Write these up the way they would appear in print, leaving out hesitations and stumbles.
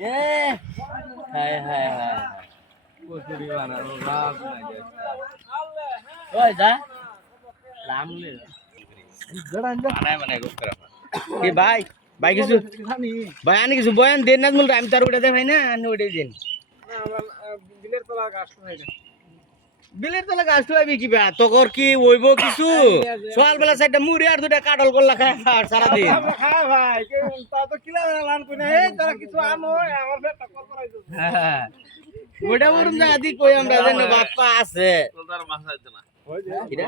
এ হায় হায় হায় কচুরি বানানো লাভ নাই ওই যা লামলে বানায় মানে গোস্তারা কি ভাই ভাই কিছু ভাই আনি কিছু বয়ান দেন না বল আমি তার ওটা দে ভাই না আনি ওটা দেন বিলের তলা গাছ হয় না বিলের তলা গাছ হইবে কি বা তোর কি হইব কিছু সকাল বেলা সাইডটা মুড়ি আর দুটা কাটল করলা খায় সারা দিন আমরা খায় ভাই তা তো কিলা লান কই না এই তোরা কিছু আনো আমার পেটটা কল করাইছো হ্যাঁ ওটা বরুম জায়গা দি কই আমরা জানি বাপ্পা আছে তোর মাছ আছে না ওই যে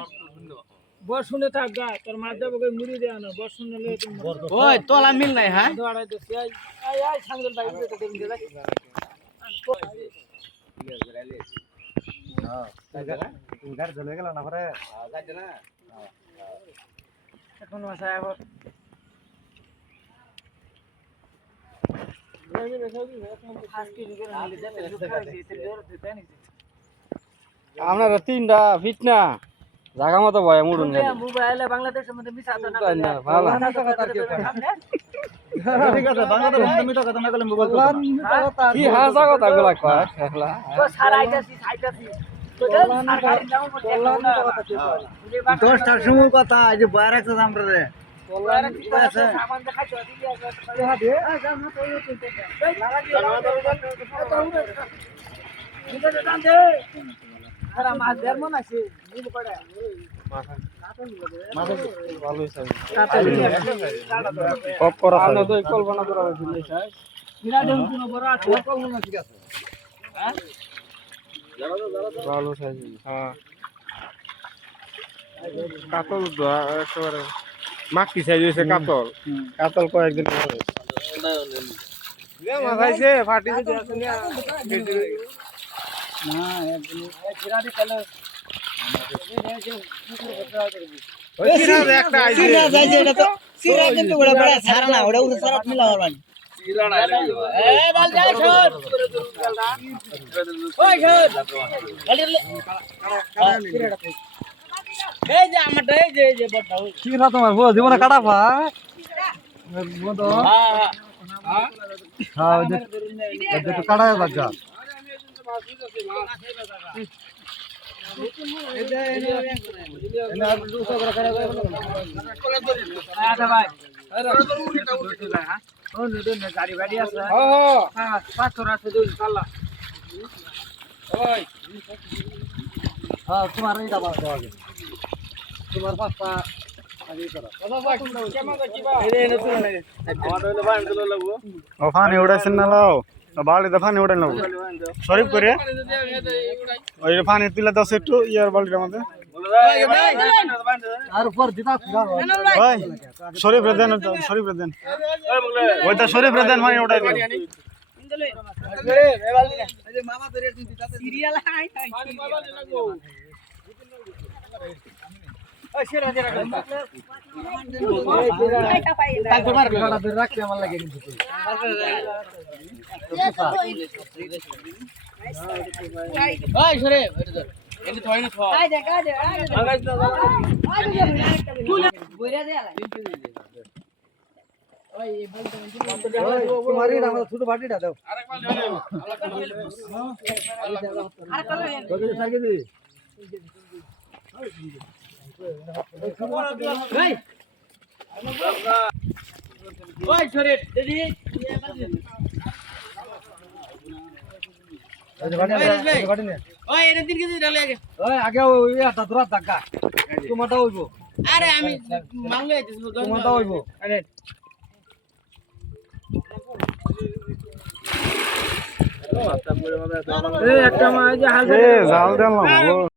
বস শুনে থাক গা তোর মাছ দেব কই মুড়ি দে আনো বস শুনে লই ওই তোলা মিল নাই হ্যাঁ দড়াই দে আই আই সাঙ্গল ভাই তো দেন দে হ্যাঁ তুমি গাড়ি চলে গেল না পরে যাইতে না এখন মাছ আইব আমরা তিনটা ফিট না জায়গা মতো ভয় মুড়ুন গেল মোবাইলে বাংলাদেশের মধ্যে মিছা আছে না ভালো ঠিক আছে বাংলাদেশের মধ্যে মিছা কথা না বলে মোবাইল কি হাসা কথা গুলা কয় তো সারা আইতাছি আইতাছি তো দশটার সময় কথা এই যে বয়ার আছে আমরা রে সামান দেখাইছো দিদি আছে আরে মাছ দেড় মন আছে নিব পড়ে মাছ ভালো হইছে কপ করা আলো তো কল্পনা করা হইছিল স্যার কিরা দেন কোন বড় আছে কল্পনা ঠিক আছে হ্যাঁ ভালো সাইজ হ্যাঁ কাতল একেবারে মাটি সাইজ হইছে কাতল কাতল কয়েকদিন পরে মাছ আইছে ফাটি যদি আছে না না একদিন কিরা দি কালে একটা আইছে যাই যে এটা তো সিরা কিন্তু বড় বড় সারা না ওটা উড়ে সারা মিলা হল সিরা না এ বল যা শট ওই শট এই যে আমারটা এই যে বড়টা সিরা তোমার বউ জীবনে কাটা পা বন্ধ হ্যাঁ হ্যাঁ হ্যাঁ ওই যে তো কাটা বাজা তোমার পাঁচটা ফানি উড়াইছেন না লাও বাড়িতে ফানি উড়াই নেবো শরীফ করে ওই ফানি তুলে দাও একটু ইয়ার বাড়ির মধ্যে শরীফ রে দেন শরীফ রে দেন ওইটা শরীফ রে দেন ফানি উড়াই দেন ছোট বাটিটা দাও ওই শরীর দিদি ওই এর দিন কিছু ডালে আগে ওই আগে ওই আটা ধরা টাকা তোমারটা হইবো আরে আমি মাংলে আইতেছি তোমারটা হইবো আরে এই একটা মা এই যে হাল জাল দিলাম